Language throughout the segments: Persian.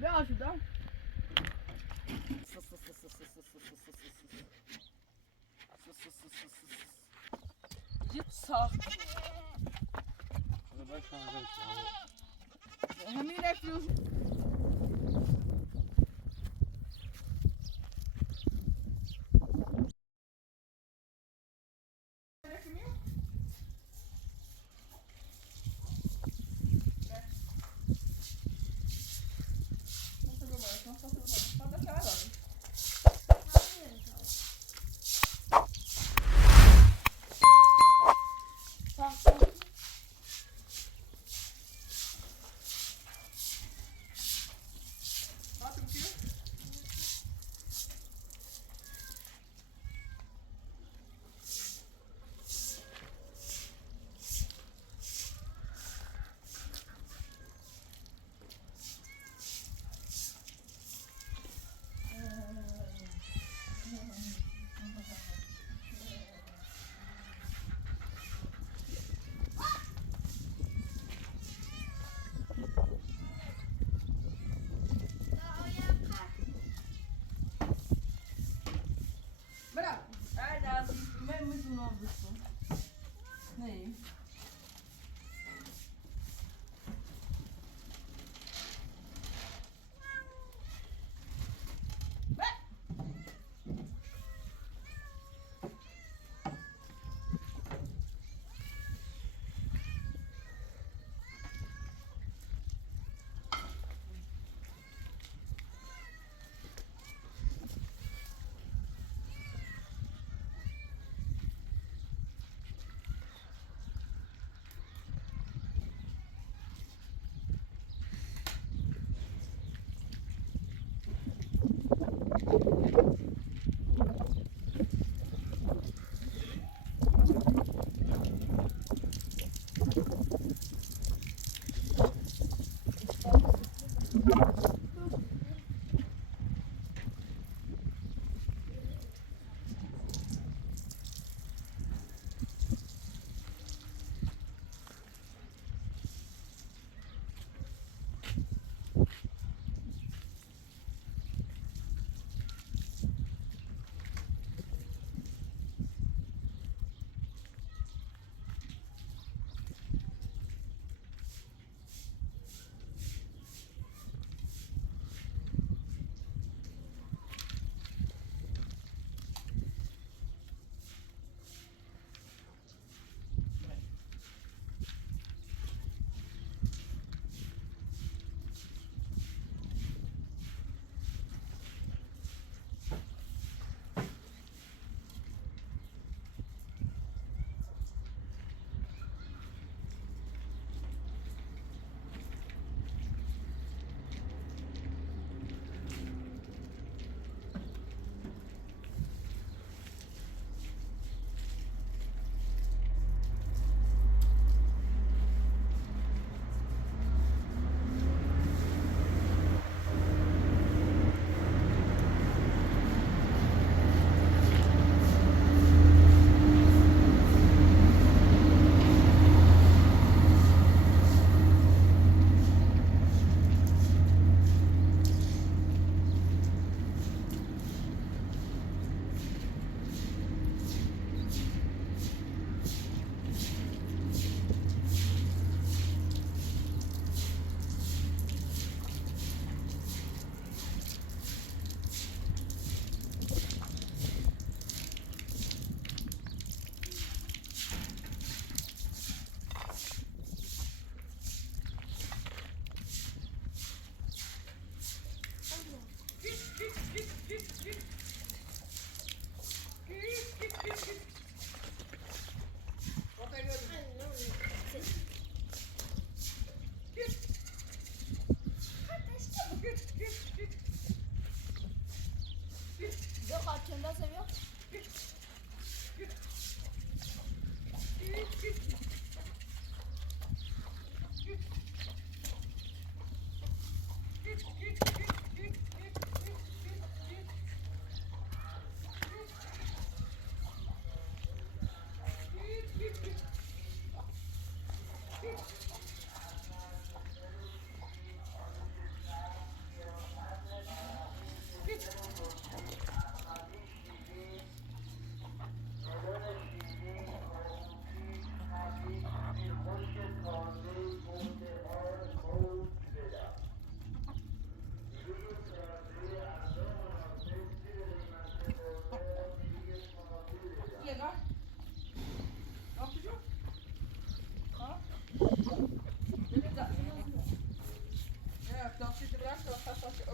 Ve ajuda. Git sağ. Hemen yapıyorsun.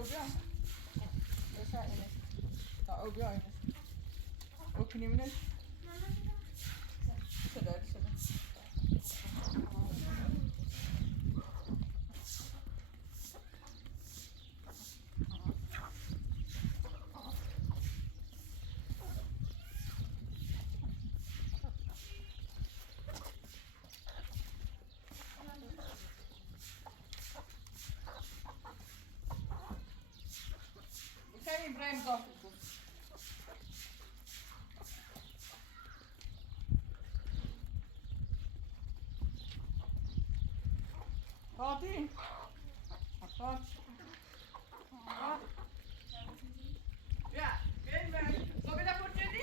Obiang. Biasa ini. Tak obiang ini. Oke ni mana? Sudah. Ikan Ibrahim kau. Fatih. Fatih. Ya, gel ben. Kau beda putih ni?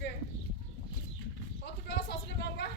Gel. Fatih biraz sasını bamba.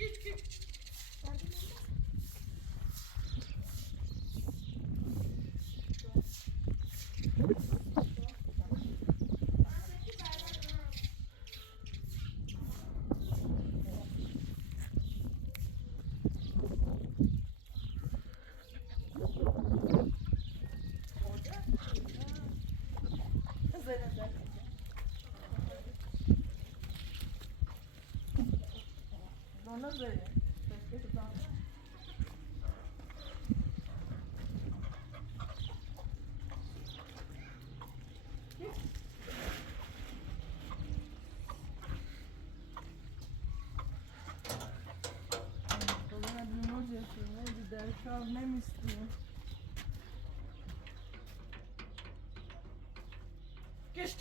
Geç. Ona böyle. Bana bir mod yapıyor. Bir ders almam istiyor. Geç.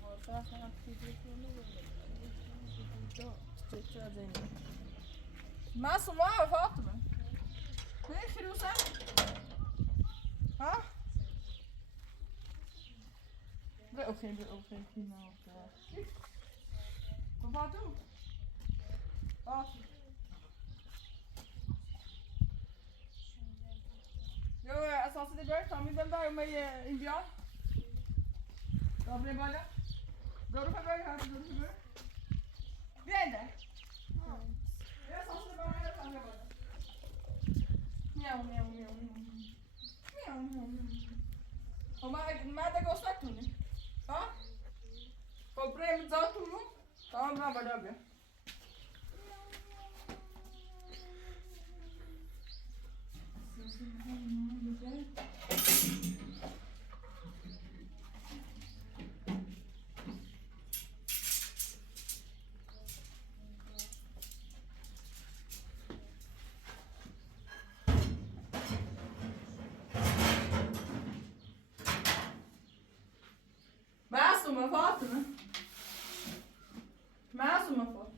Morsa sana telefonunu Masum var valt mı? Ne gidiyorsun? Ha? Oké, nou. Wat doen? Wat? Yo, als de beurt dan ben daar mee Indian. Dan ben je Door de beurt. Viende. Ja, als de beurt dan ben Miau. Maar dat kost dat toen. Ha? Comprei muito alto, não? Tá uma brava, Mais uma foto, né? Mais uma foto.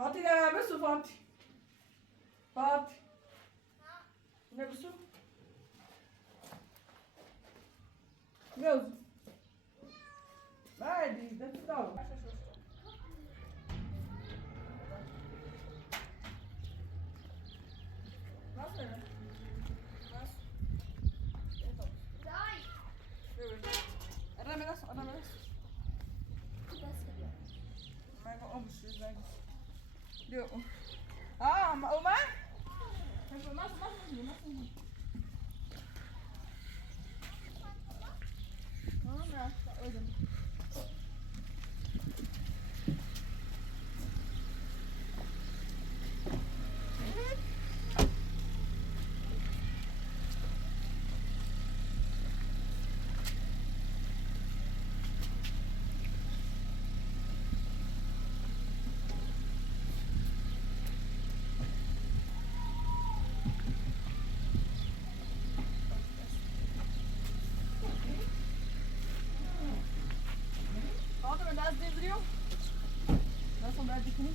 Fatih ne besu Fatih? Fatih. Ne besu? Ne oldu? Hadi, ده تدور. Nasıl öyle? Nasıl? Arame nasıl? Arame nasıl? Mas vamos, vai. Deu. Ah, uma? Falta me dar devriyor. Nasıl ben dikini?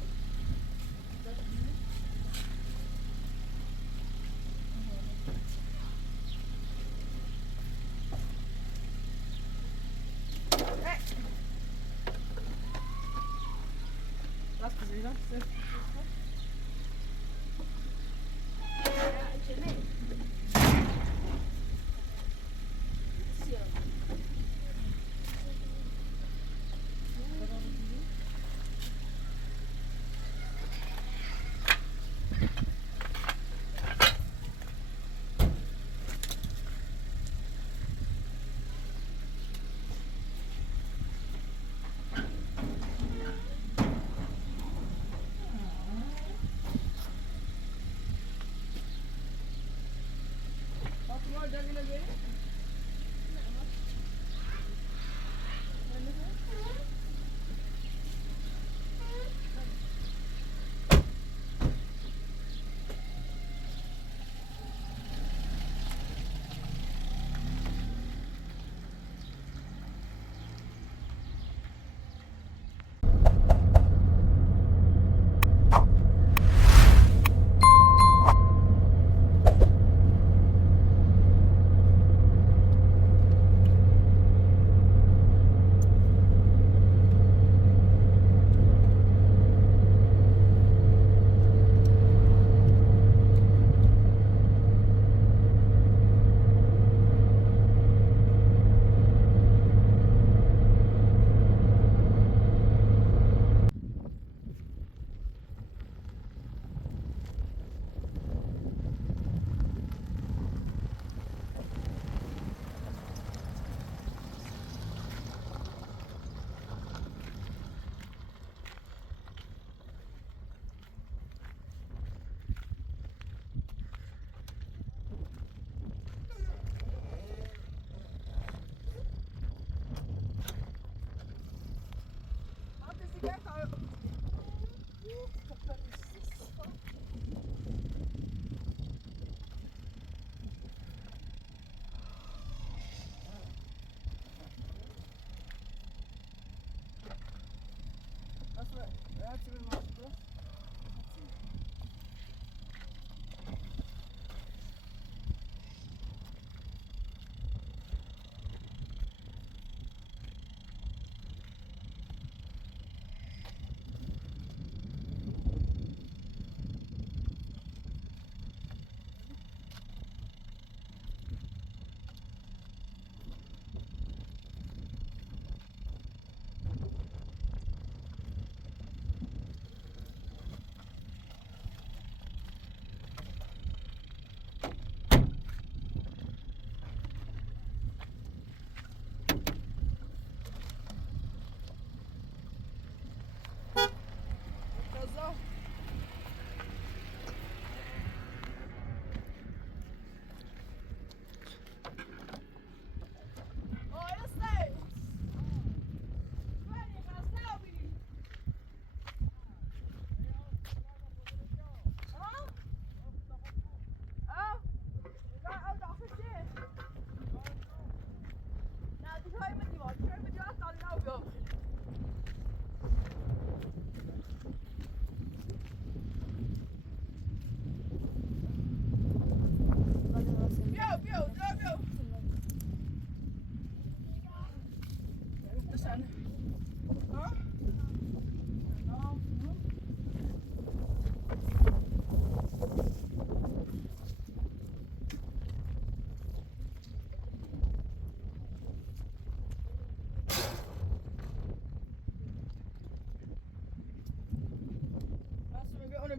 Lass gesehen, ne?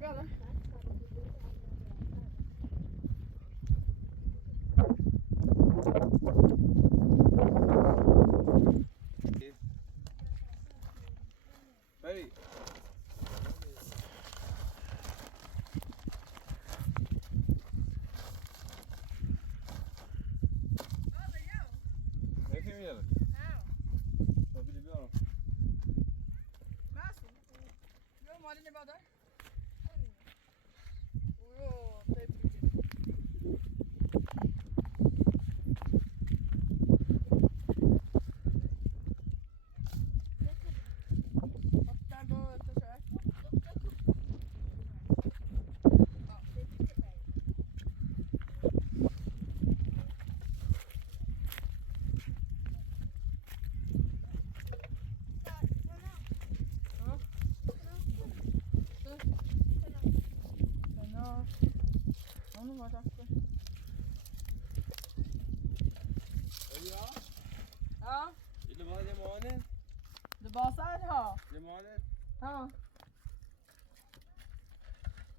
bakalım. Ready? Vad kan vi göra? Vad vill du göra? Masum. Yok mu ne kadar? Uyo, tebrik ederim. Hatta böyle taşar. Fena. Onu var hakkı. Ja. Ja, Vill du vara limonen? det bara så här ha. Limonen? Ja.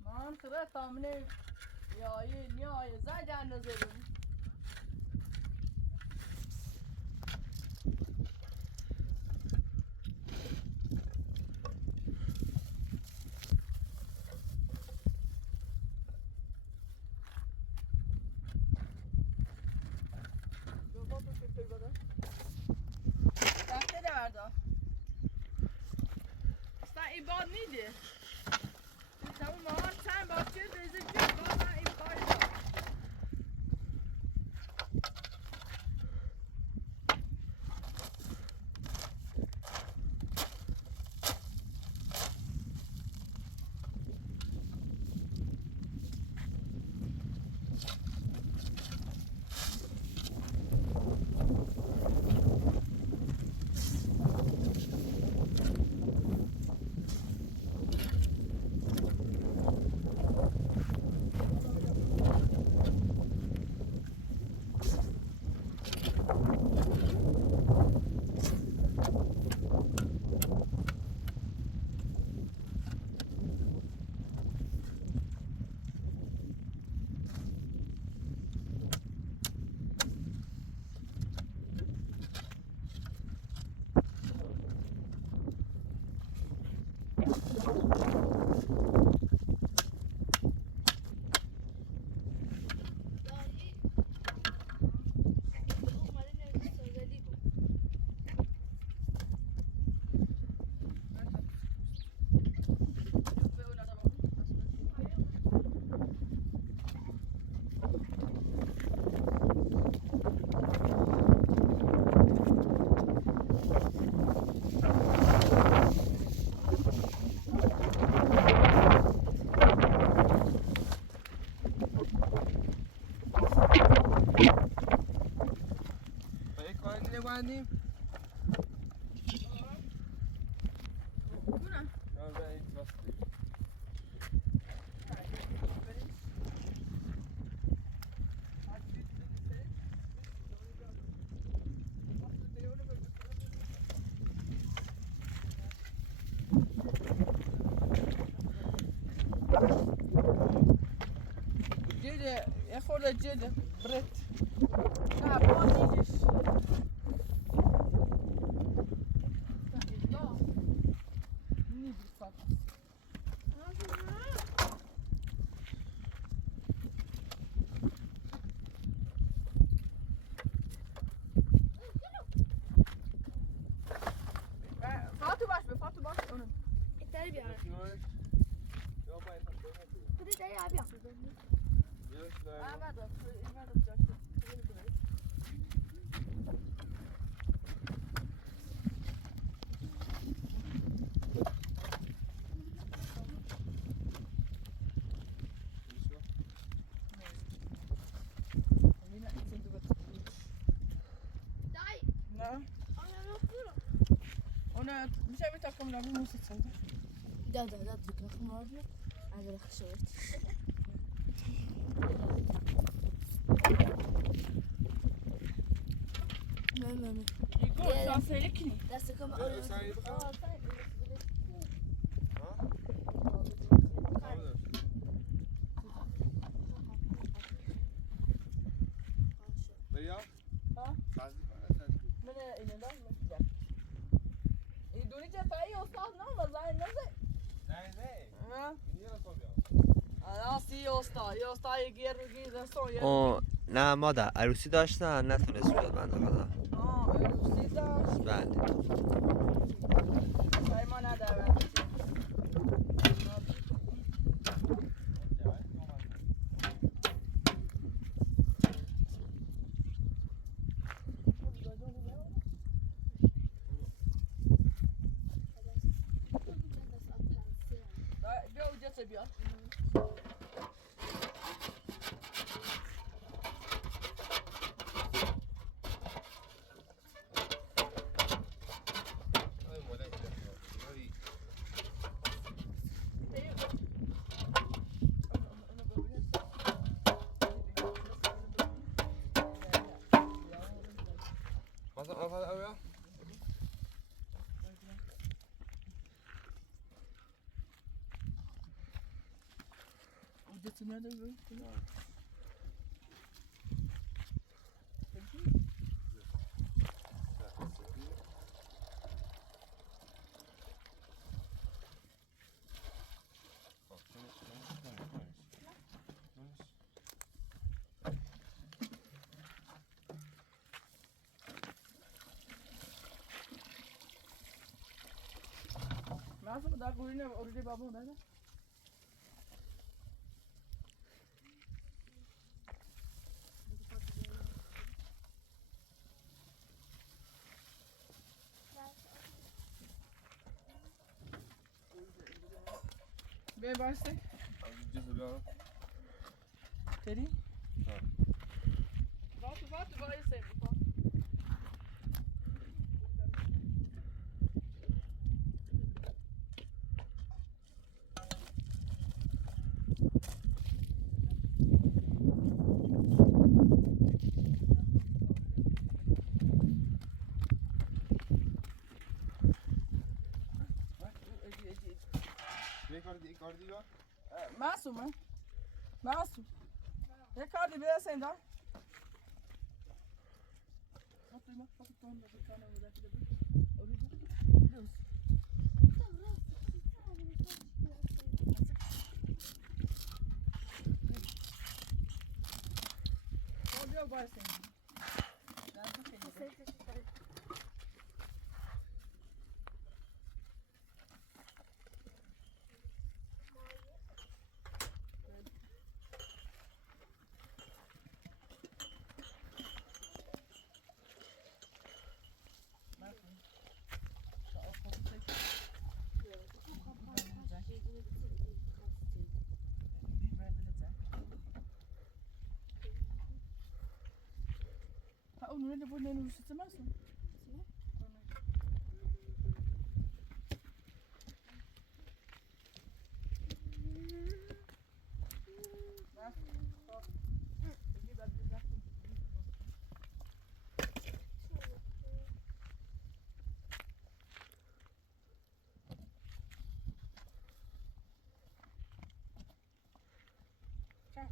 Man خرجت من يا زاد عن نزلهم. Tahta da vardı. Sen ibad mıydı? Tamam, sen bakıyorsun, rezilci, bana ibad. Annem. Bu ne? Ja, ben ik was het. Cede, jag får det cede, brett. Det här var nidis. Nidis faktiskt. Fatih baş onun. Etleri bir ara. Jag bara inte att det Bu da ya bir ara. Just det. Ja, vänta. Vänta. Daj! No. Ona rozpływa. Ona, musiałem taką robić, muszę co. Da, tylko można. Ale jak short. Nej. Igår så han säger kniv. Där ska komma Säg det. Ja, Ja. Men inderdaad, ja. Je doet niet je bij je staat nou, wat zijn dat? Nej. Ja. Ingen som jag. الان 30 گیر دستان اون نه مادر عروسی داشتن نتونست بیاد بنده خدا. عروسی داشت بله. سعی ما ندارم بیا اونجا چه بیا Oj, må det inte. Oj. Vad sa jag? اونجا چه ندارم من اصلا در گوری نم اولی بابا نه Ben başla. Gideceğiz ya. Teddy? Ja. Wat wou je zeggen? Ik hoorde die wel. Masu, man. Masu. Je kan die weer zijn dan. Wat doe je nog? Wat doe je nog? Wat doe je nog? Wat doe je bij zijn? Oh, nu wordt het nu zitten mensen.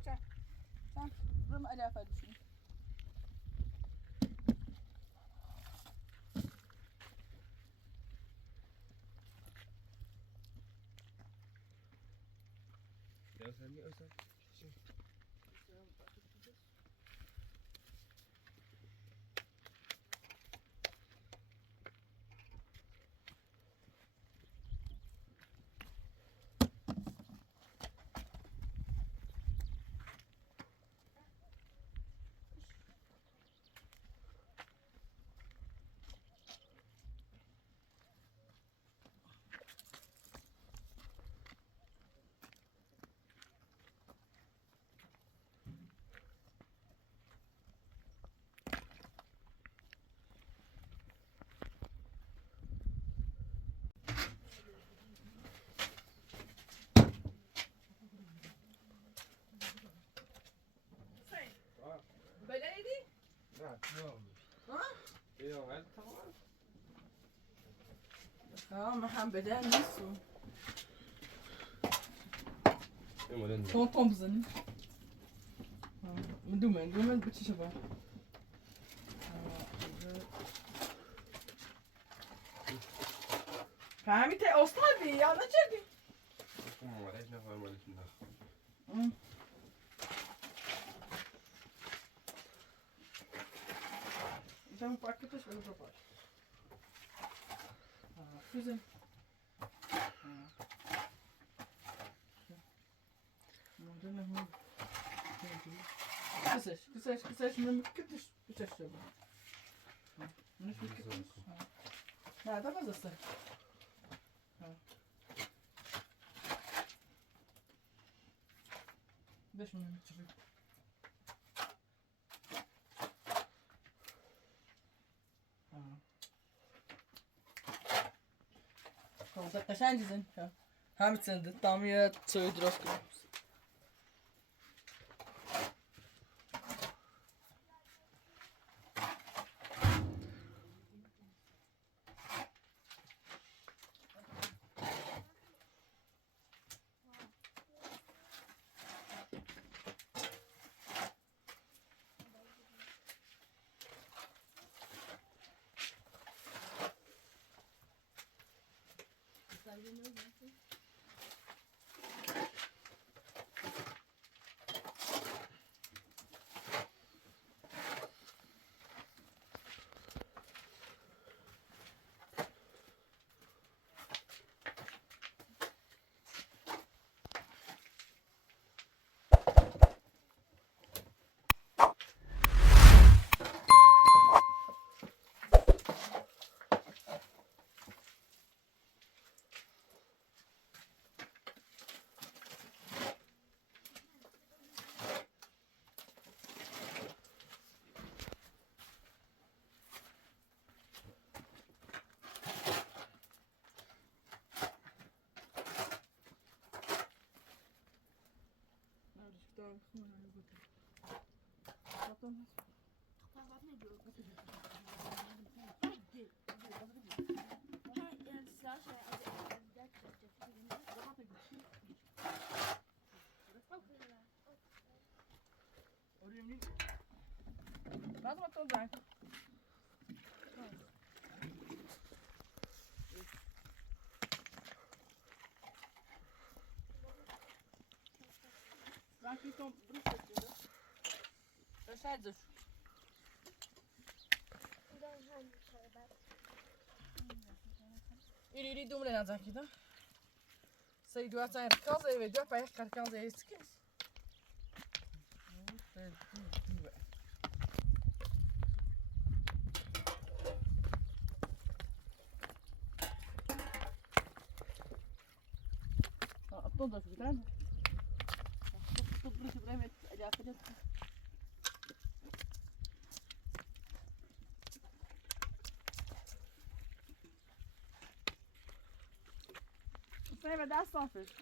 Çak. Buram alakalı düşün. Ja, sen niye özel? Böyleydi. Ja, ja. Ha? Ja, wel tamam. Ja, maar gaan bedel niet zo. Ja, maar dan. Gewoon Thompson. Doe maar een beetje zo. فهمیته استادی یا نچدی؟ مالش نخواه مالش نخواه Então pode que eu tô esperando o propósito. Güzel. Kısaç mı kıtış kısaç tabi. Ne şu kıtış? Ha da fazlası. Beş mi çıkıyor? خب قشنگ چیزن همه چنده تامیه چوی درست کنم Laat maar tot daar. Waar kun je dan broek zetten? Daar zijn ze. Jullie doen er aan zakje dan? Zij doet zijn kans even door bij haar kans even skins. Tot dat je kan. Tot je brein met ja verder. Wat daar staan vis?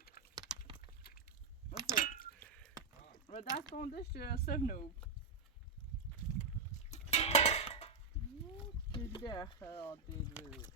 Wat is? Wat daar staan dus sevno. Dit daar gaat dit weer.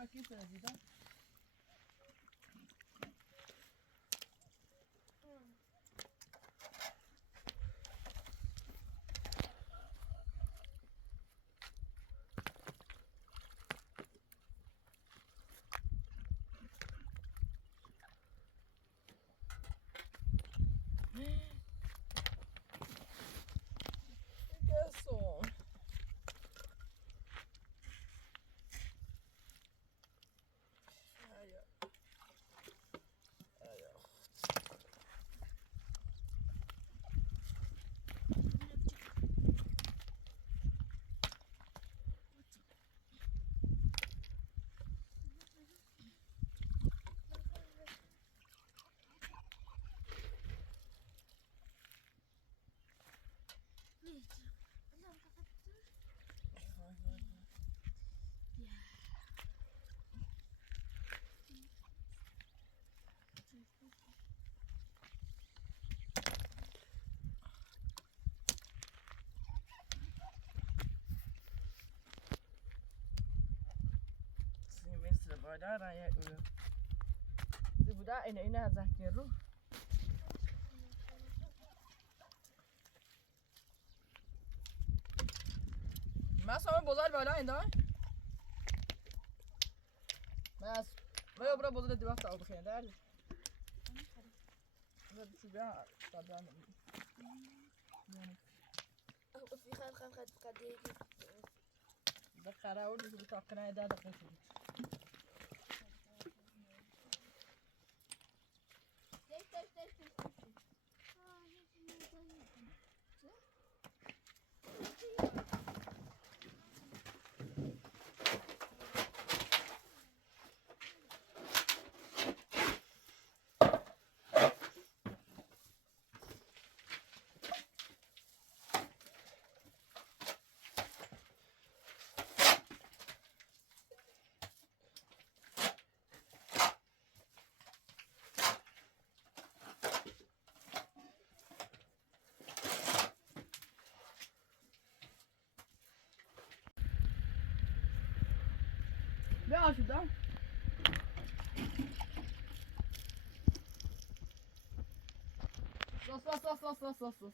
Aqui, Zé, Ada raya ulu. Di budak ini Zakir tu. Mas sama bozal bala inda. Mas ما يبرى بودرة دي وقت أو بخير داري. هذا بتشوفها طبعا. في خان قديك. ده قراءة ودي بتوقعنا ده قصدي. Ne aşıda? Sos.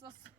Sos.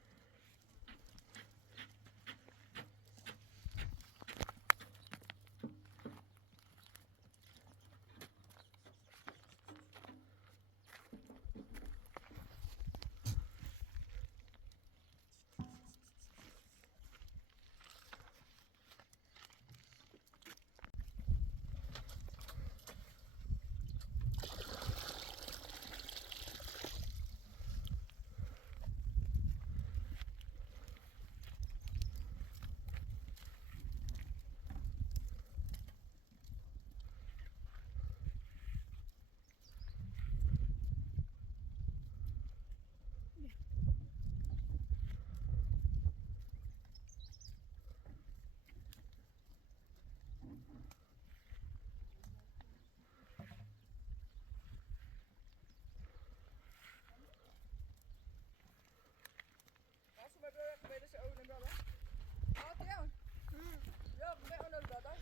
Ja, ben ook nog dat, hè?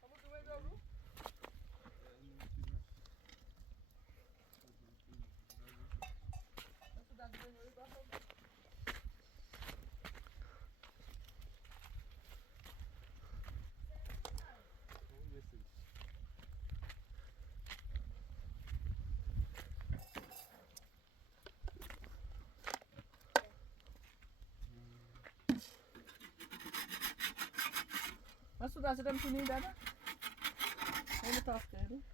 Dan moeten we zo doen. Dat doen we ook wel. Wat is dat? Zit hem toen niet hebben? Hele tafel doen.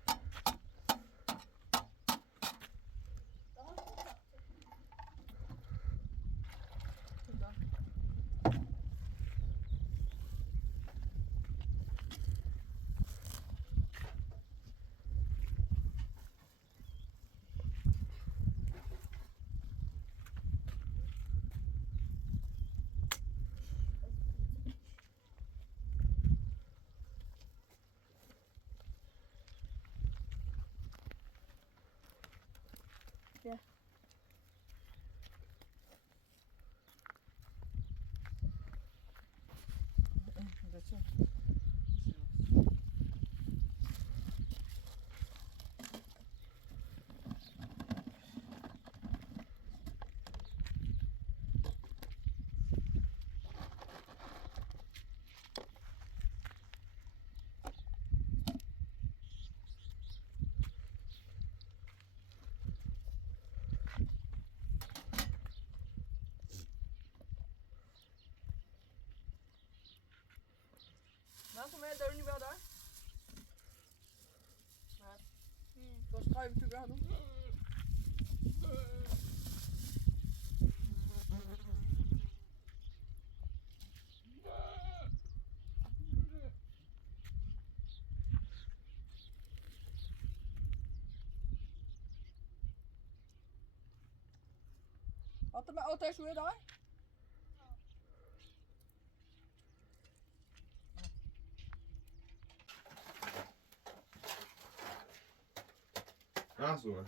Ja. Dat zo. Nou, voor mij is er niet wel daar. Maar, dat ga je natuurlijk wel doen. Wat er met auto's weer daar? Ja, zo.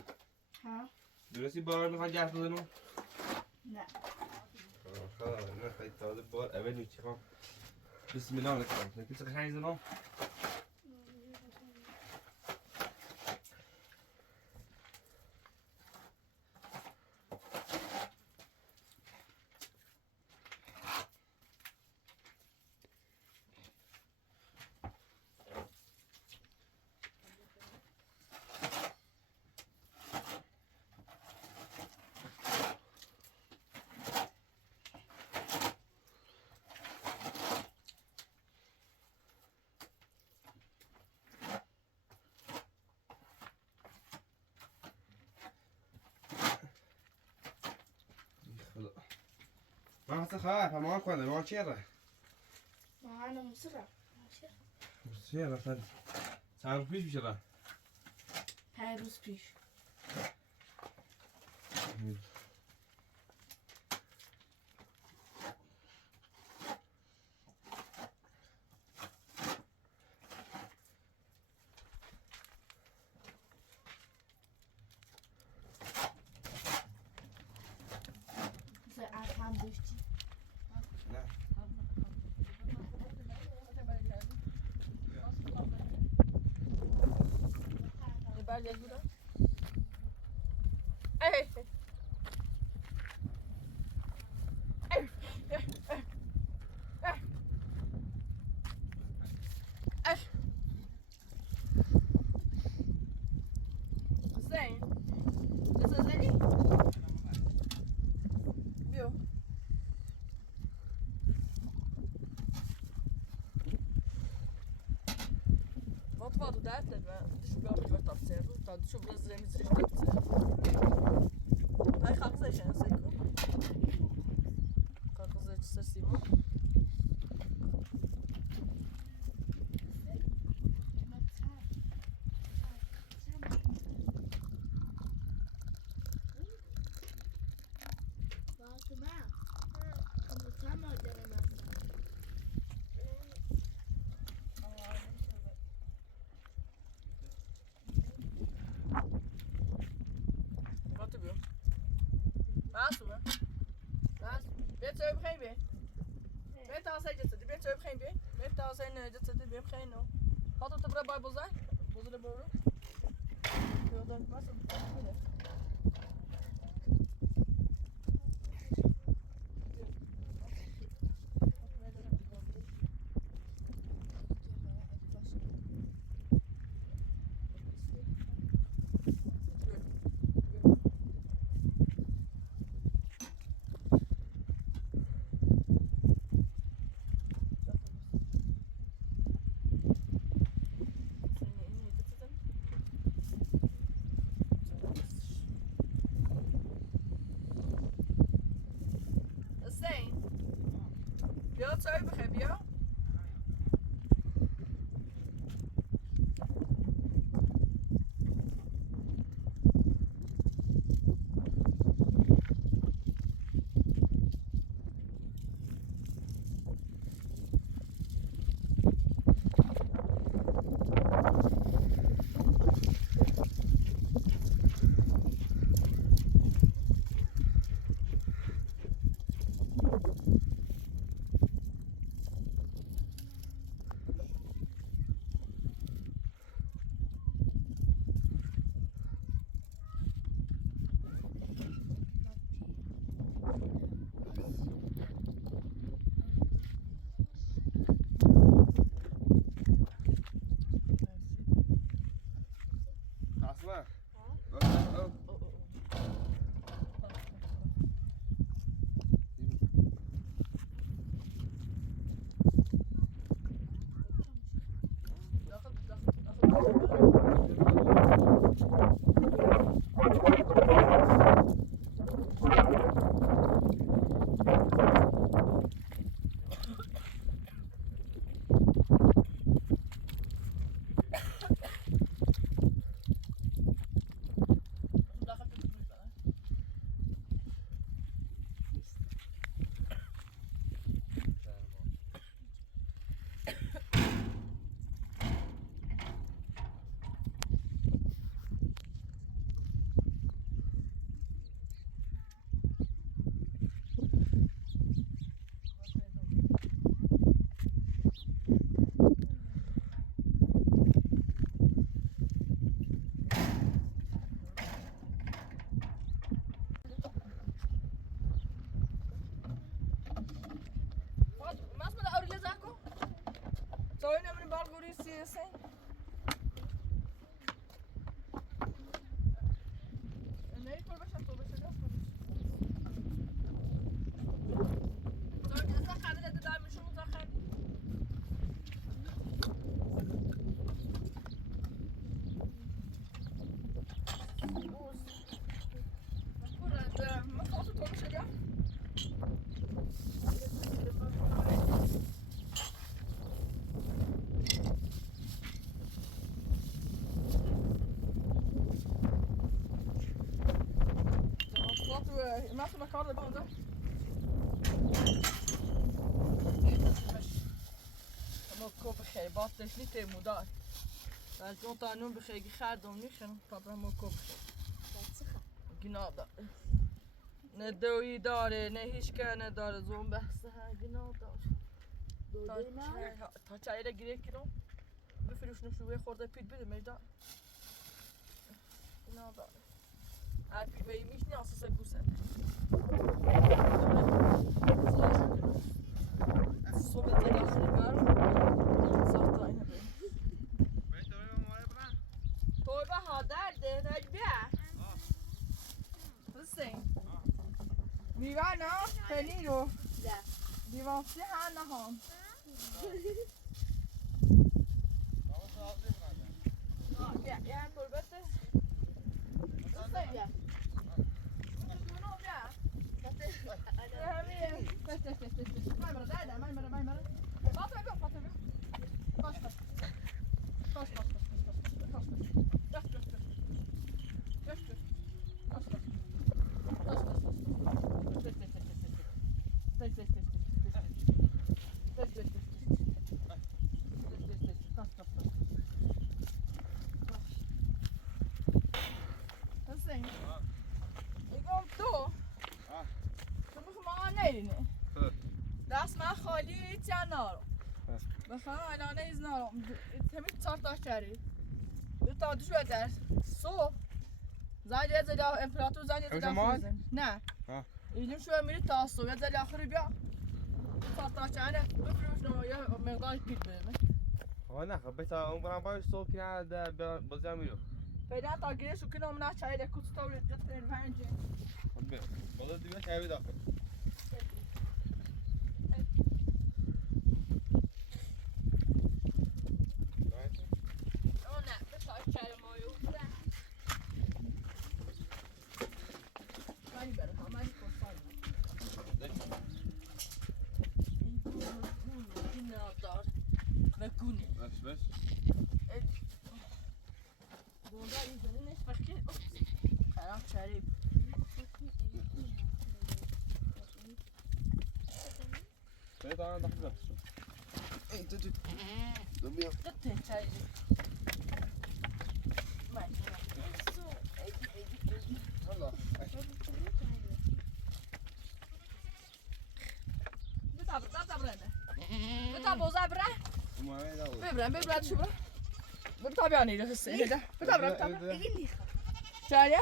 Ja. Doe eens die bar nog aan het doen nog. Nee. Ga dan ga je toch de bar. En weet niet je van. Dus met nou kan. Dan kun je gaan ze nog. ما هتخاف ما كنا ما تشيره معانا مسرع. تشيره ثاني تعرف فيش بشرة هاي روز بيش. زي عارفان دوشتي. لا Waar denk je dan? Hey. Zijn? Is dat ready? Bill. Wat het uit het dus wel niet wat dat zegt. Dat is zo dat ze niet zo Hij gaat zeggen zeker. Как сказать, совсем. Wat te doen? Laat me. Laat. Weet je op geen weer? Weet je al zeker bent zo geen been. Met daar zijn dat ze dit geen no. Had het er bij bozijn? Bozen de boren. Ja, dan was het. Wil het zo begrijpen, ja? Asla. Oh. Zou je naar de balgoed zijn? Nee, voor wat dat is. Zou je dat gaan de duimen zo dag gaan? Wat was het toch zeggen? Maak er maar koud op, hè? Maar koppig, wat is niet helemaal daar. Dat is wat daar nu begrepen gaat dan niet, en dat is maar koppig. Genau dat. Ne doe je daar, ne hiskane daar zo'n beste, genau dat. Dat jij dat Griekje dan? We vinden nog zo weer goed dat Piet binnen met dat. Genau dat. Piet weet je niet als ze goed zijn. Zo met die achter elkaar. Zacht klein hebben. Weet je wat we hebben? Toyba hadar de rajbia. Hussein. Vi var nå, Ferniro. Ja. Vi var inte här när han. Ja, jag är på bättre. Hussein. Ja. Ik kom toe. Dan moet je maar aan nee. Daar is من خالی هیچ نارم بخوام الان ایز نارم تمیز 4 تا شری دو تا دوش بدر صبح زنگ یه زدی امپراتور زنگ یه زدی آخر نه اینیم شو میری تا صبح یه زدی آخری بیا 4 تا شری بفروش نمو یه مقدار پیت بده نه خب بتا اون برام باید صبح کنه بازی هم میرو پیدا تا گیرش و کنم نه چایی لکوت تا ولید جتر ونجی خب بیا بالا دیگه چای داخل بس بس بوندا اینجوری نیست فکر خراب شریف بیا تا داخل بس ای تو بیا جتر شریف والله بتابو زبره ما ما داو ببرم شو بره بتابیانی رو حسه هدا بتابرم إني شاية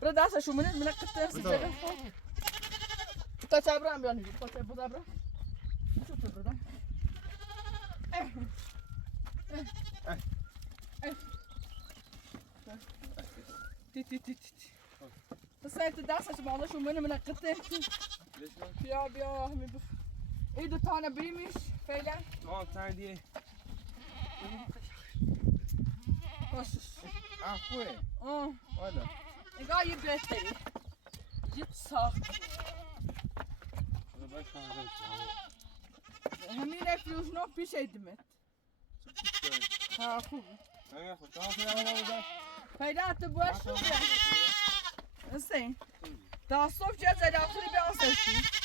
برا داسة شو من قطة سجادة تتابرم بياني تتابرم شو تبرم تي بس انت داسة شو شو من قطة بيا ايه ده تانا بريمش فعلا تاع دي خشش اخوي اه هذا نگاه یه بهتری یه ساخت همین رفیوش نو پیش ایدمت ها خوب پیدا تو باش شو بره نسین تا صبح جا زده آخری به آسشی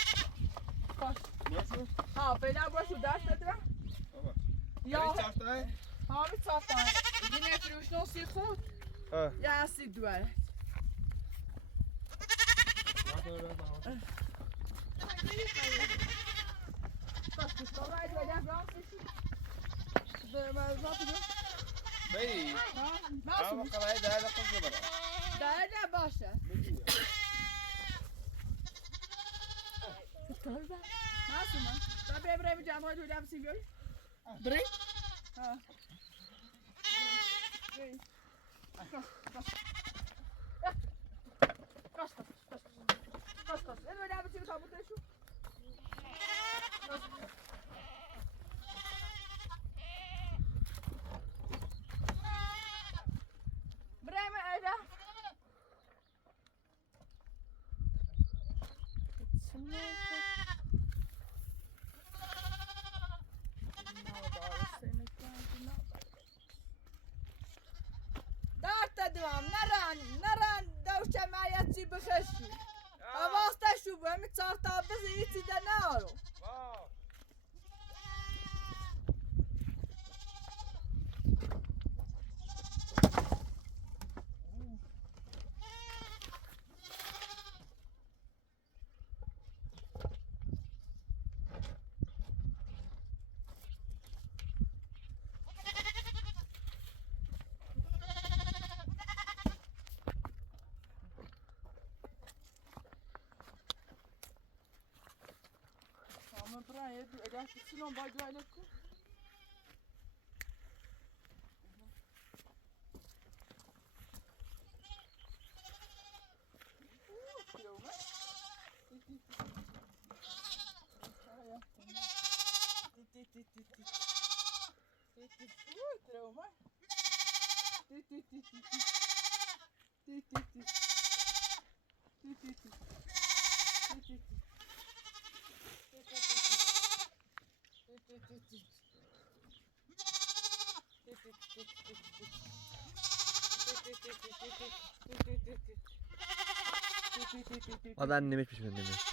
ها پیدا باشو داشت نداره یا ها می چاستان این رفیوش نو سی خود یا سی دواره بي انا خلاص هذا قصدي برا ده باشه معصومه طب ابراهيم جامعه تو لابسي بيوي بري ها بري قص انو لابسي بتابوت شو ابراهيم ايه دارت دوام نران دوشه مایتی بخشی واسطه شو بهم چارتا بزی چی دنارو Ama buraya elektrikçi non vai giocare con. Adam demiş mi demiş.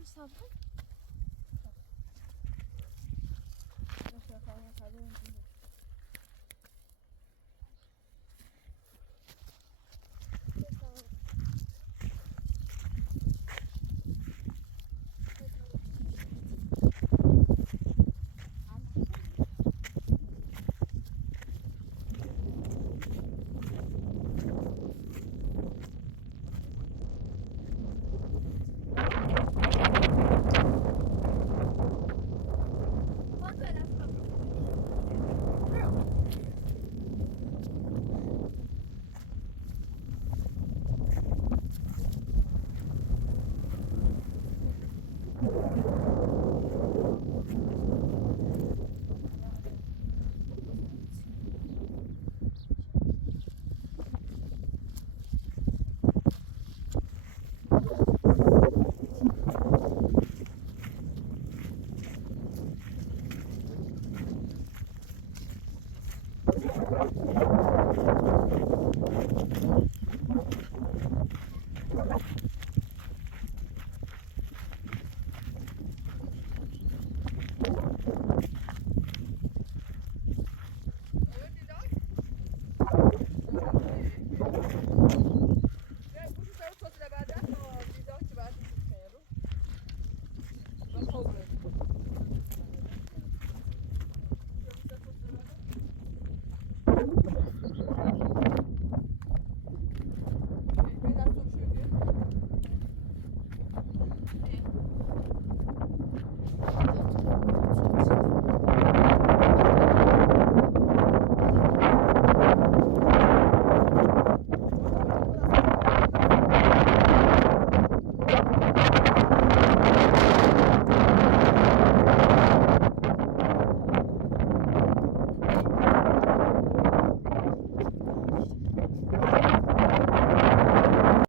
مسابقة. ماشي، خلاص هذا